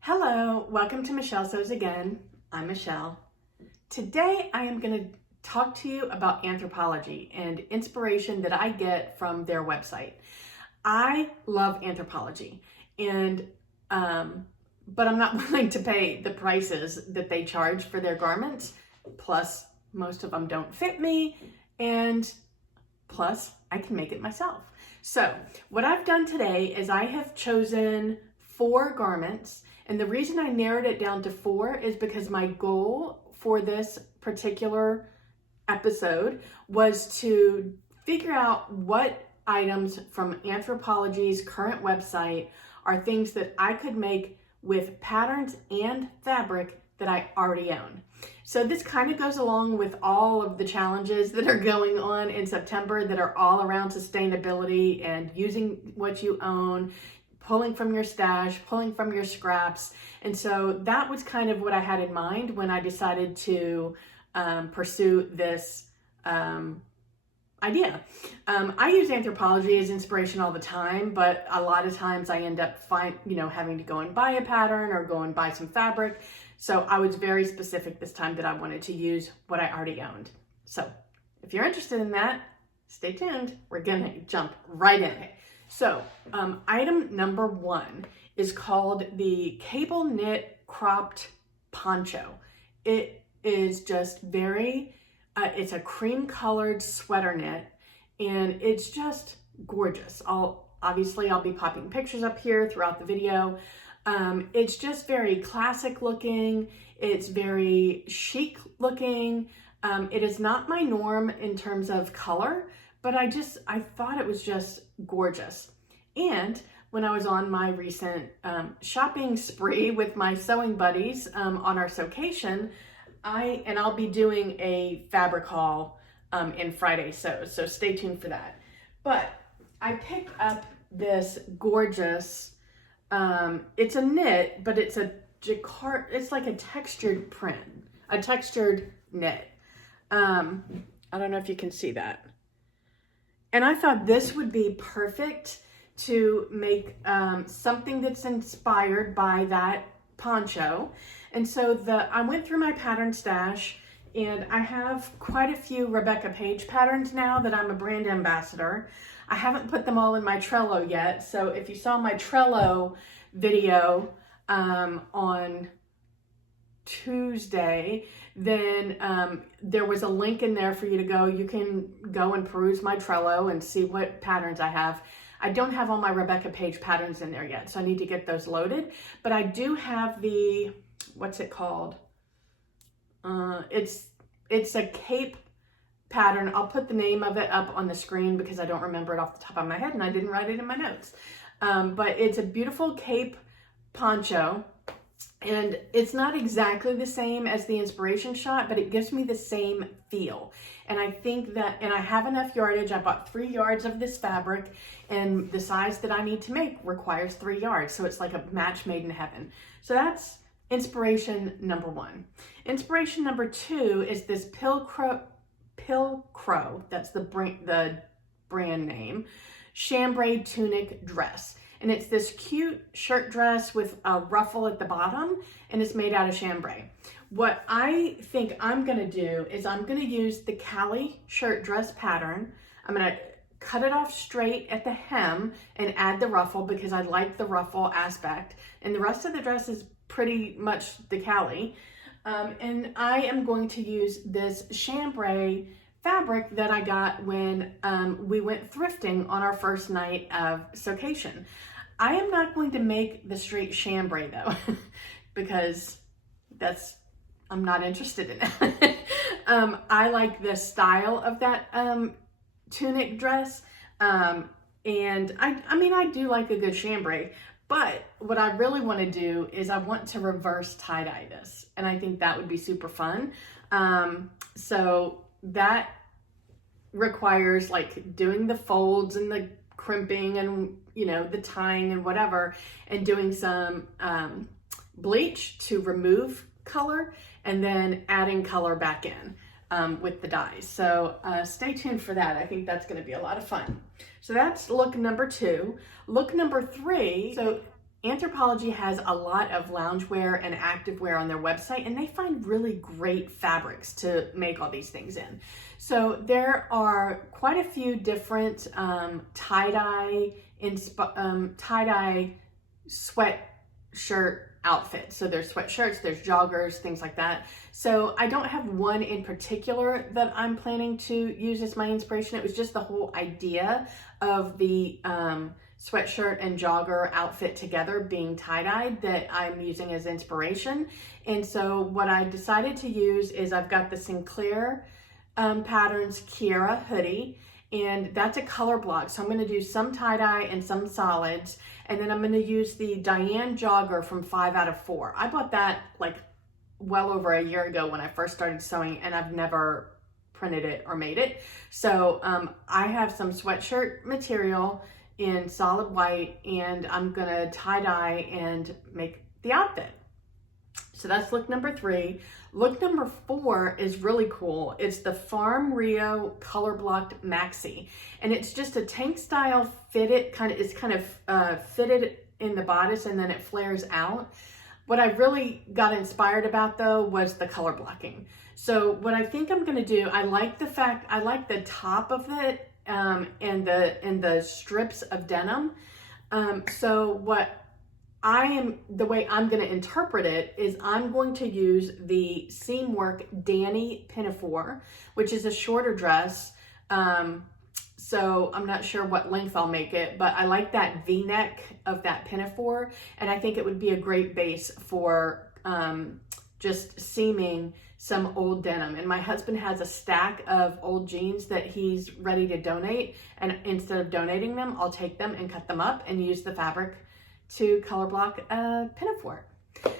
Hello, welcome to Michelle Sews Again. I'm Michelle. Today I am going to talk to you about Anthropologie and inspiration that I get from their website. I love Anthropologie, and but I'm not willing to pay the prices that they charge for their garments. Plus, most of them don't fit me, and plus I can make it myself. So what I've done today is I have chosen 4 garments. And the reason I narrowed it down to 4 is because my goal for this particular episode was to figure out what items from Anthropologie's current website are things that I could make with patterns and fabric that I already own. So this kind of goes along with all of the challenges that are going on in September that are all around sustainability and using what you own, pulling from your stash, pulling from your scraps. And so that was kind of what I had in mind when I decided to pursue this idea. I use Anthropologie as inspiration all the time, but a lot of times I end up having to go and buy a pattern or go and buy some fabric. So I was very specific this time that I wanted to use what I already owned. So if you're interested in that, stay tuned. We're gonna jump right in. So item number 1 is called the cable knit cropped poncho. It is just very, it's a cream colored sweater knit, and it's just gorgeous. I'll be popping pictures up here throughout the video. It's just very classic looking. It's very chic looking. It is not my norm in terms of color, but I thought it was just gorgeous. And when I was on my recent shopping spree with my sewing buddies on our sewcation, I'll be doing a fabric haul in Friday Sews, so stay tuned for that. But I picked up this gorgeous, it's a knit, but it's a jacquard, it's like a textured print, a textured knit. I don't know if you can see that. And I thought this would be perfect to make something that's inspired by that poncho. And so I went through my pattern stash, and I have quite a few Rebecca Page patterns now that I'm a brand ambassador. I haven't put them all in my Trello yet. So if you saw my Trello video on Tuesday, then there was a link in there for you to go. You can go and peruse my Trello and see what patterns I have. I don't have all my Rebecca Page patterns in there yet, so I need to get those loaded. But I do have the, what's it called? It's a cape pattern. I'll put the name of it up on the screen because I don't remember it off the top of my head and I didn't write it in my notes. But it's a beautiful cape poncho. And it's not exactly the same as the inspiration shot, but it gives me the same feel. And I think that, and I have enough yardage. I bought 3 yards of this fabric, and the size that I need to make requires 3 yards. So it's like a match made in heaven. So that's inspiration number 1. Inspiration number 2 is this Pilcrow, that's the brand name, chambray tunic dress. And it's this cute shirt dress with a ruffle at the bottom, and it's made out of chambray. What I think I'm gonna do is I'm gonna use the Cali shirt dress pattern. I'm gonna cut it off straight at the hem and add the ruffle because I like the ruffle aspect. And the rest of the dress is pretty much the Cali. And I am going to use this chambray fabric that I got when we went thrifting on our first night of sewcation. I am not going to make the straight chambray though, because I'm not interested in that. I like the style of that tunic dress, and I do like a good chambray, but what I really want to do is I want to reverse tie-dye this, and I think that would be super fun. So that requires like doing the folds and the crimping and the tying and whatever, and doing some bleach to remove color and then adding color back in with the dyes. So stay tuned for that. I think that's going to be a lot of fun. So that's look number 2. Look number 3, so Anthropologie has a lot of loungewear and activewear on their website, and they find really great fabrics to make all these things in. So there are quite a few different tie-dye sweatshirt outfits. So there's sweatshirts, there's joggers, things like that. So I don't have one in particular that I'm planning to use as my inspiration. It was just the whole idea of the sweatshirt and jogger outfit together being tie-dyed that I'm using as inspiration. And so what I decided to use is I've got the Sinclair Patterns Kiara hoodie, and that's a color block. So I'm going to do some tie-dye and some solids, and then I'm going to use the Diane jogger from 5 out of 4. I bought that like well over a year ago when I first started sewing, and I've never printed it or made it. So I have some sweatshirt material in solid white, and I'm gonna tie-dye and make the outfit. So that's look number 3. Look number 4 is really cool. It's the Farm Rio color blocked maxi, and it's just a tank style fitted it's kind of fitted in the bodice, and then it flares out. What I really got inspired about though was the color blocking. So what I think I'm gonna do, I like the top of it and the strips of denim. So the way I'm going to interpret it is I'm going to use the Seamwork Danny Pinafore, which is a shorter dress. So I'm not sure what length I'll make it, but I like that V-neck of that pinafore, and I think it would be a great base for just seaming some old denim. And my husband has a stack of old jeans that he's ready to donate, and instead of donating them, I'll take them and cut them up and use the fabric to color block a pinafore.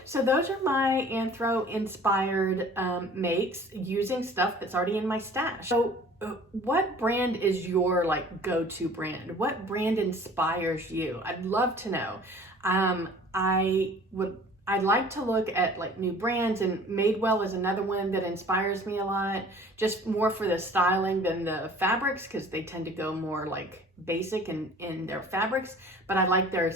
So those are my Anthro inspired makes using stuff that's already in my stash. So what brand is your like go-to brand? What brand inspires you? I'd love to know. I'd like to look at like new brands, and Madewell is another one that inspires me a lot, just more for the styling than the fabrics, because they tend to go more like basic in their fabrics, but I like their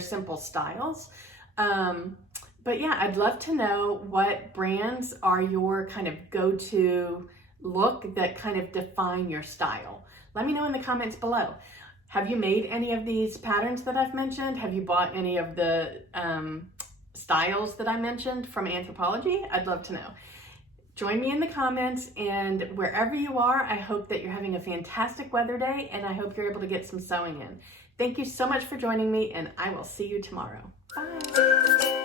simple styles. But yeah, I'd love to know what brands are your kind of go-to look that kind of define your style. Let me know in the comments below. Have you made any of these patterns that I've mentioned? Have you bought any of the styles that I mentioned from Anthropologie? I'd love to know. Join me in the comments, and wherever you are, I hope that you're having a fantastic weather day, and I hope you're able to get some sewing in. Thank you so much for joining me, and I will see you tomorrow. Bye.